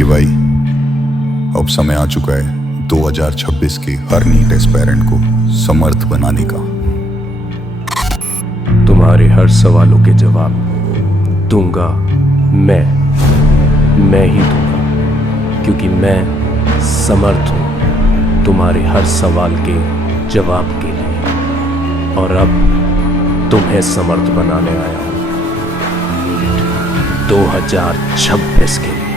कि भाई अब समय आ चुका है 2026 के हर नीट एस्पायरेंट को समर्थ बनाने का। तुम्हारे हर सवालों के जवाब दूंगा मैं ही दूंगा, क्योंकि मैं समर्थ हूं तुम्हारे हर सवाल के जवाब के लिए। और अब तुम्हें समर्थ बनाने आया हूं नीट 2026 के लिए।